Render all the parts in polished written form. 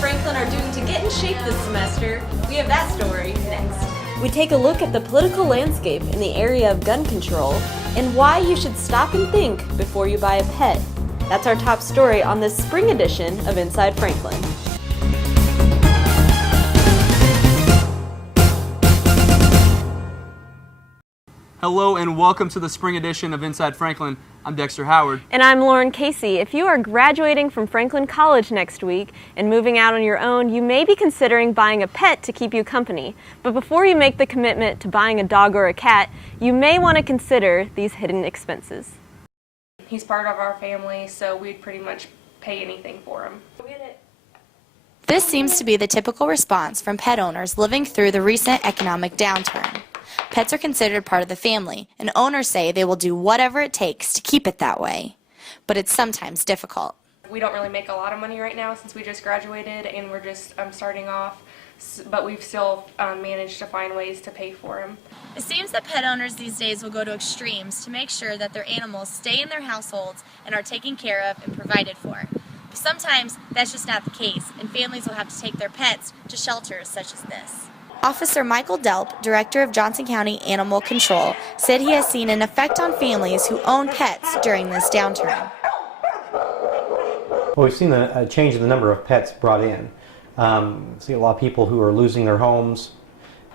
Franklin are doing to get in shape this semester. We have that story next. We take a look at the political landscape in the area of gun control and why you should stop and think before you buy a pet. That's our top story on this spring edition of Inside Franklin. Hello and welcome to the spring edition of Inside Franklin. I'm Dexter Howard. And I'm Lauren Casey. If you are graduating from Franklin College next week and moving out on your own, you may be considering buying a pet to keep you company. But before you make the commitment to buying a dog or a cat, you may want to consider these hidden expenses. He's part of our family, so we'd pretty much pay anything for him. This seems to be the typical response from pet owners living through the recent economic downturn. Pets are considered part of the family, and owners say they will do whatever it takes to keep it that way. But it's sometimes difficult. We don't really make a lot of money right now since we just graduated and we're just starting off, but we've still managed to find ways to pay for him. It seems that pet owners these days will go to extremes to make sure that their animals stay in their households and are taken care of and provided for. But sometimes that's just not the case, and families will have to take their pets to shelters such as this. Officer Michael Delp, Director of Johnson County Animal Control, said he has seen an effect on families who own pets during this downturn. Well, we've seen a change in the number of pets brought in. See a lot of people who are losing their homes,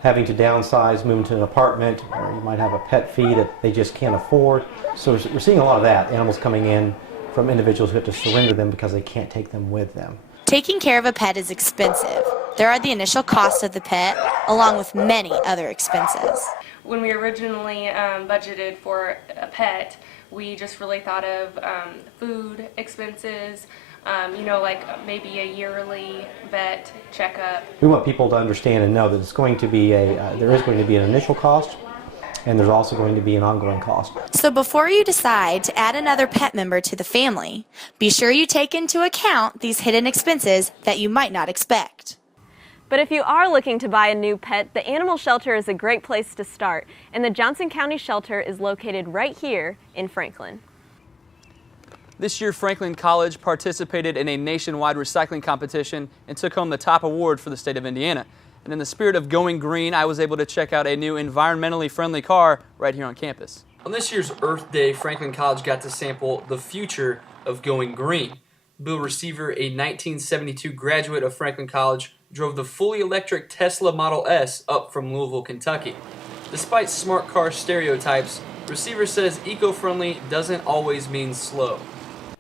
having to downsize, move into an apartment, or you might have a pet fee that they just can't afford. So we're seeing a lot of that, animals coming in from individuals who have to surrender them because they can't take them with them. Taking care of a pet is expensive. There are the initial costs of the pet, along with many other expenses. When we originally budgeted for a pet, we just really thought of food expenses, like maybe a yearly vet checkup. We want people to understand and know that it's going to be there is going to be an initial cost, and there's also going to be an ongoing cost. So before you decide to add another pet member to the family, be sure you take into account these hidden expenses that you might not expect. But if you are looking to buy a new pet, the animal shelter is a great place to start, and the Johnson County Shelter is located right here in Franklin. This year, Franklin College participated in a nationwide recycling competition and took home the top award for the state of Indiana. And in the spirit of going green, I was able to check out a new environmentally friendly car right here on campus. On this year's Earth Day, Franklin College got to sample the future of going green. Bill Receiver, a 1972 graduate of Franklin College, drove the fully electric Tesla Model S up from Louisville, Kentucky. Despite smart car stereotypes, Receiver says eco-friendly doesn't always mean slow.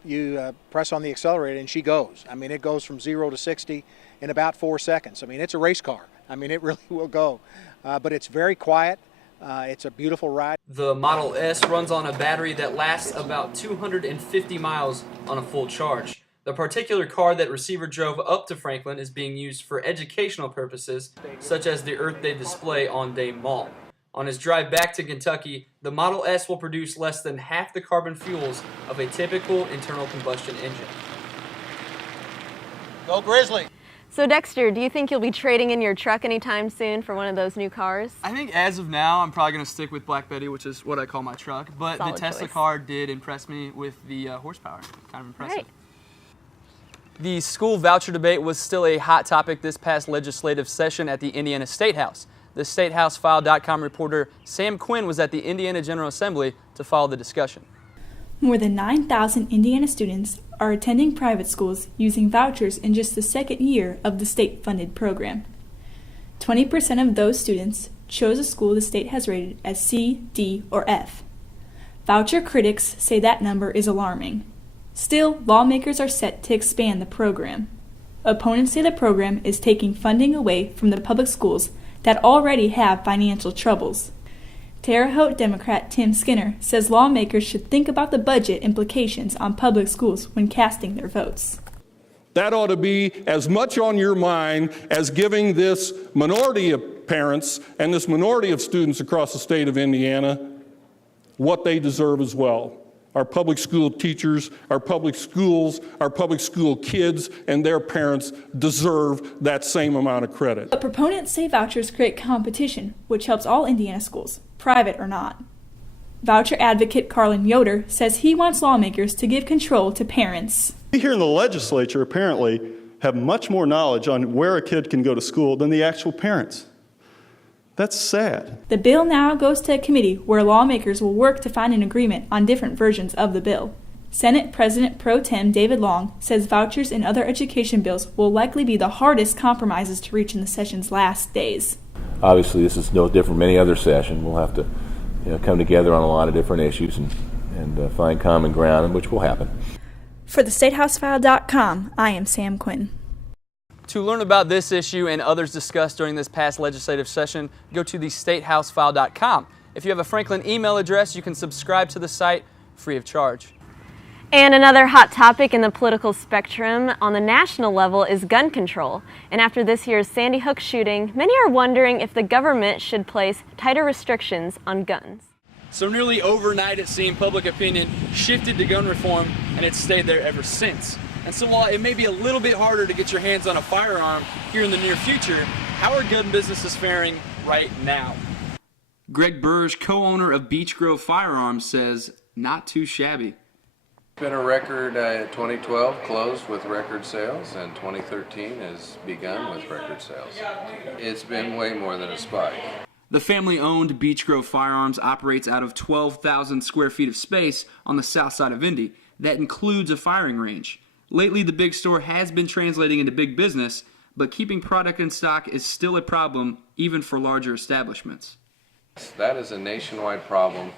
You press on the accelerator and she goes. I mean, it goes from 0 to 60 in about 4 seconds. I mean, it's a race car. I mean, it really will go. But it's very quiet. It's a beautiful ride. The Model S runs on a battery that lasts about 250 miles on a full charge. The particular car that Receiver drove up to Franklin is being used for educational purposes, such as the Earth Day display on Day Mall. On his drive back to Kentucky, the Model S will produce less than half the carbon fuels of a typical internal combustion engine. Go Grizzly! So Dexter, do you think you'll be trading in your truck anytime soon for one of those new cars? I think as of now, I'm probably going to stick with Black Betty, which is what I call my truck. But Solid the Tesla choice. car did impress me with the horsepower. Kind of impressive. Right. The school voucher debate was still a hot topic this past legislative session at the Indiana State House. The StateHouseFile.com reporter Sam Quinn was at the Indiana General Assembly to follow the discussion. More than 9,000 Indiana students are attending private schools using vouchers in just the second year of the state-funded program. 20% of those students chose a school the state has rated as C, D, or F. Voucher critics say that number is alarming. Still, lawmakers are set to expand the program. Opponents say the program is taking funding away from the public schools that already have financial troubles. Terre Haute Democrat Tim Skinner says lawmakers should think about the budget implications on public schools when casting their votes. That ought to be as much on your mind as giving this minority of parents and this minority of students across the state of Indiana what they deserve as well. Our public school teachers, our public schools, our public school kids, and their parents deserve that same amount of credit. But proponents say vouchers create competition, which helps all Indiana schools, private or not. Voucher advocate Carlin Yoder says he wants lawmakers to give control to parents. We here in the legislature apparently have much more knowledge on where a kid can go to school than the actual parents. That's sad. The bill now goes to a committee where lawmakers will work to find an agreement on different versions of the bill. Senate President Pro Tem David Long says vouchers and other education bills will likely be the hardest compromises to reach in the session's last days. Obviously, this is no different from any other session. We'll have to come together on a lot of different issues and find common ground, which will happen. For theStateHouseFile.com, I am Sam Quinn. To learn about this issue and others discussed during this past legislative session, go to theStateHouseFile.com. If you have a Franklin email address, you can subscribe to the site free of charge. And another hot topic in the political spectrum on the national level is gun control. And after this year's Sandy Hook shooting, many are wondering if the government should place tighter restrictions on guns. So nearly overnight, it seemed public opinion shifted to gun reform, and it's stayed there ever since. And so while it may be a little bit harder to get your hands on a firearm here in the near future, how are gun businesses faring right now? Greg Burge, co-owner of Beech Grove Firearms, says not too shabby. It's been a record 2012 closed with record sales, and 2013 has begun with record sales. It's been way more than a spike. The family-owned Beech Grove Firearms operates out of 12,000 square feet of space on the south side of Indy. That includes a firing range. Lately, the big store has been translating into big business, but keeping product in stock is still a problem, even for larger establishments. That is a nationwide problem,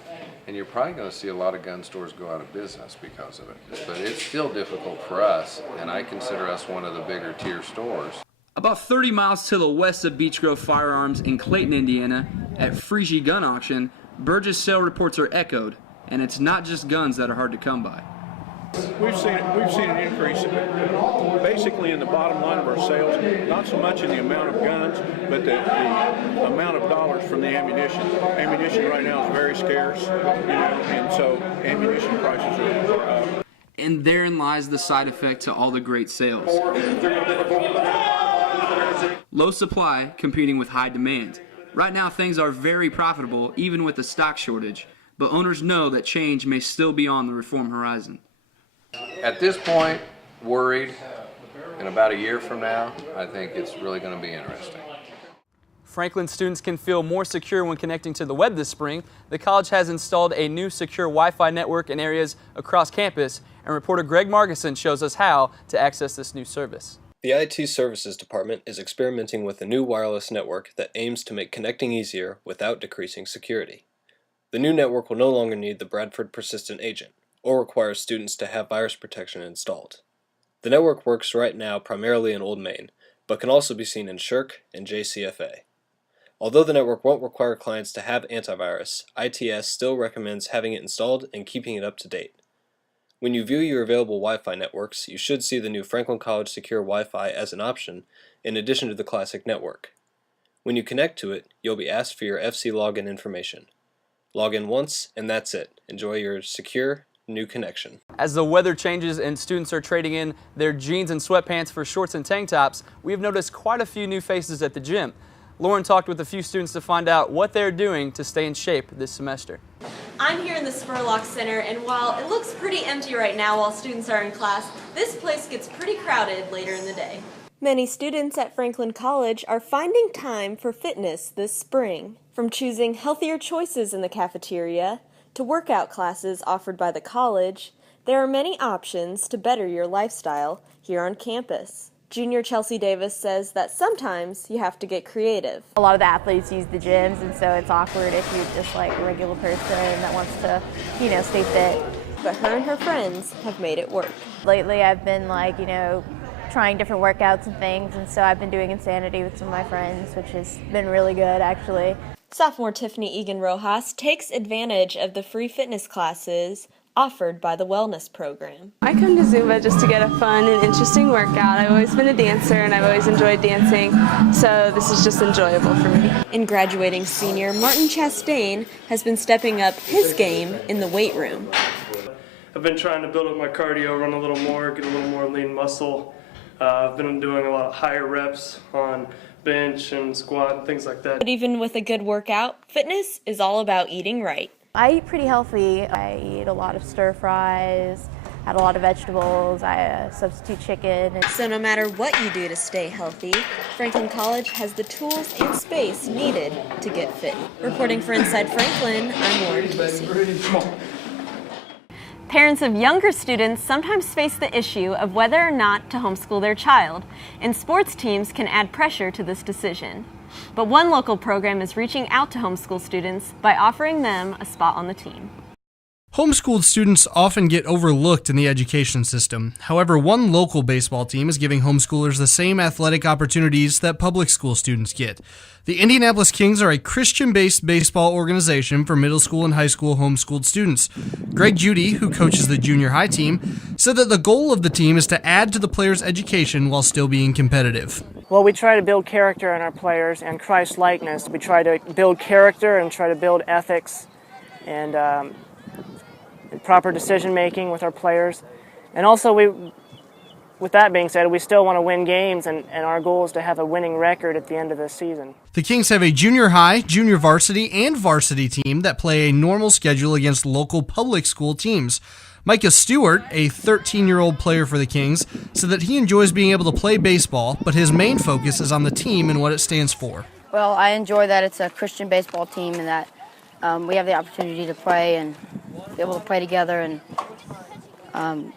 and you're probably going to see a lot of gun stores go out of business because of it. But it's still difficult for us, and I consider us one of the bigger tier stores. About 30 miles to the west of Beech Grove Firearms in Clayton, Indiana, at Freezy Gun Auction, Burge's sale reports are echoed, and it's not just guns that are hard to come by. We've seen an increase basically in the bottom line of our sales, not so much in the amount of guns, but the amount of dollars from the ammunition. Ammunition right now is very scarce, and so ammunition prices are up. And therein lies the side effect to all the great sales. Low supply competing with high demand. Right now things are very profitable even with the stock shortage, but owners know that change may still be on the reform horizon. At this point, worried. In about a year from now, I think it's really going to be interesting. Franklin students can feel more secure when connecting to the web this spring. The college has installed a new secure Wi-Fi network in areas across campus, and reporter Greg Margison shows us how to access this new service. The IT Services Department is experimenting with a new wireless network that aims to make connecting easier without decreasing security. The new network will no longer need the Bradford Persistent Agent, or requires students to have virus protection installed. The network works right now primarily in Old Main, but can also be seen in Shirk and JCFA. Although the network won't require clients to have antivirus, ITS still recommends having it installed and keeping it up to date. When you view your available Wi-Fi networks, you should see the new Franklin College Secure Wi-Fi as an option, in addition to the classic network. When you connect to it, you'll be asked for your FC login information. Log in once, and that's it. Enjoy your secure new connection. As the weather changes and students are trading in their jeans and sweatpants for shorts and tank tops, we have noticed quite a few new faces at the gym. Lauren talked with a few students to find out what they're doing to stay in shape this semester. I'm here in the Spurlock Center, and while it looks pretty empty right now while students are in class, this place gets pretty crowded later in the day. Many students at Franklin College are finding time for fitness this spring. From choosing healthier choices in the cafeteria to workout classes offered by the college, there are many options to better your lifestyle here on campus. Junior Chelsea Davis says that sometimes you have to get creative. A lot of the athletes use the gyms, and so it's awkward if you're just like a regular person that wants to, stay fit. But her and her friends have made it work. Lately I've been trying different workouts and things, and so I've been doing Insanity with some of my friends, which has been really good actually. Sophomore Tiffany Egan Rojas takes advantage of the free fitness classes offered by the wellness program. I come to Zumba just to get a fun and interesting workout. I've always been a dancer and I've always enjoyed dancing, so this is just enjoyable for me. And graduating senior Martin Chastain has been stepping up his game in the weight room. I've been trying to build up my cardio, run a little more, get a little more lean muscle. I've been doing a lot of higher reps on bench and squat and things like that. But even with a good workout, fitness is all about eating right. I eat pretty healthy. I eat a lot of stir fries, had a lot of vegetables. I substitute chicken. So no matter what you do to stay healthy, Franklin College has the tools and space needed to get fit. Reporting for Inside Franklin, I'm Lauren Casey. Parents of younger students sometimes face the issue of whether or not to homeschool their child, and sports teams can add pressure to this decision. But one local program is reaching out to homeschool students by offering them a spot on the team. Homeschooled students often get overlooked in the education system. However, one local baseball team is giving homeschoolers the same athletic opportunities that public school students get. The Indianapolis Kings are a Christian-based baseball organization for middle school and high school homeschooled students. Greg Judy, who coaches the junior high team, said that the goal of the team is to add to the players' education while still being competitive. Well, we try to build character in our players and Christ-likeness. We try to build character and try to build ethics and proper decision-making with our players. And also, with that being said, we still want to win games, and our goal is to have a winning record at the end of the season. The Kings have a junior high, junior varsity, and varsity team that play a normal schedule against local public school teams. Micah Stewart, a 13-year-old player for the Kings, said that he enjoys being able to play baseball, but his main focus is on the team and what it stands for. Well, I enjoy that it's a Christian baseball team and that we have the opportunity to play and be able to play together and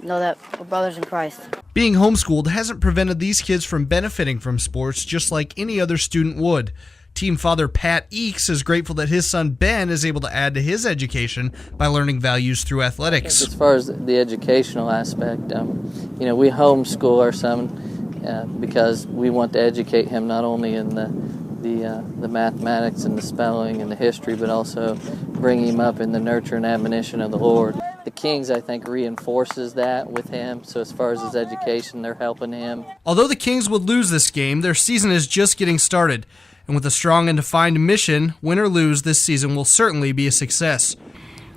know that we're brothers in Christ. Being homeschooled hasn't prevented these kids from benefiting from sports just like any other student would. Team father Pat Eakes is grateful that his son Ben is able to add to his education by learning values through athletics. As far as the educational aspect, we homeschool our son because we want to educate him not only in the mathematics and the spelling and the history, but also bring him up in the nurture and admonition of the Lord. The Kings, I think, reinforces that with him, so as far as his education, they're helping him. Although the Kings would lose this game, their season is just getting started. And with a strong and defined mission, win or lose, this season will certainly be a success.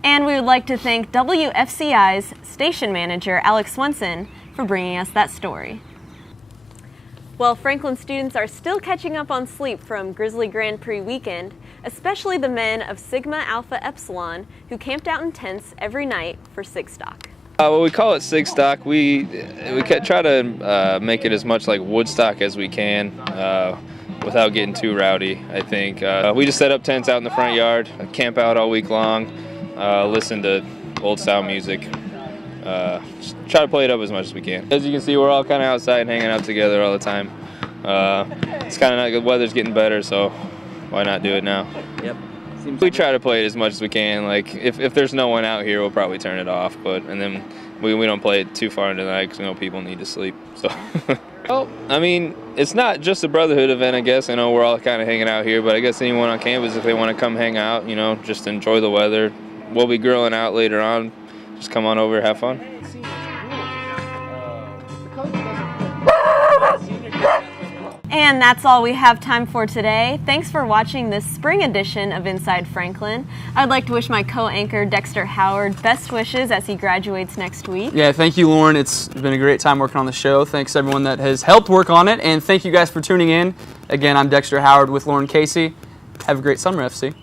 And we would like to thank WFCI's station manager, Alex Swenson, for bringing us that story. Well, Franklin students are still catching up on sleep from Grizzly Grand Prix weekend, especially the men of Sigma Alpha Epsilon who camped out in tents every night for Sig Stock. Well, we call it Sig Stock. We try to make it as much like Woodstock as we can without getting too rowdy, I think. We just set up tents out in the front yard, camp out all week long, listen to old style music. Just try to play it up as much as we can. As you can see, we're all kind of outside hanging out together all the time. It's kind of not good. Weather's getting better, so why not do it now? Yep. We try to play it as much as we can. Like if there's no one out here, we'll probably turn it off. And then we don't play it too far into the night because people need to sleep. So. Well, I mean, it's not just a brotherhood event, I guess. I know we're all kind of hanging out here, but I guess anyone on campus, if they want to come hang out, just enjoy the weather. We'll be grilling out later on. Just come on over, have fun. And that's all we have time for today. Thanks for watching this spring edition of Inside Franklin. I'd like to wish my co-anchor Dexter Howard best wishes as he graduates next week. Yeah, thank you, Lauren. It's been a great time working on the show. Thanks everyone that has helped work on it, and thank you guys for tuning in. Again, I'm Dexter Howard with Lauren Casey. Have a great summer, FC.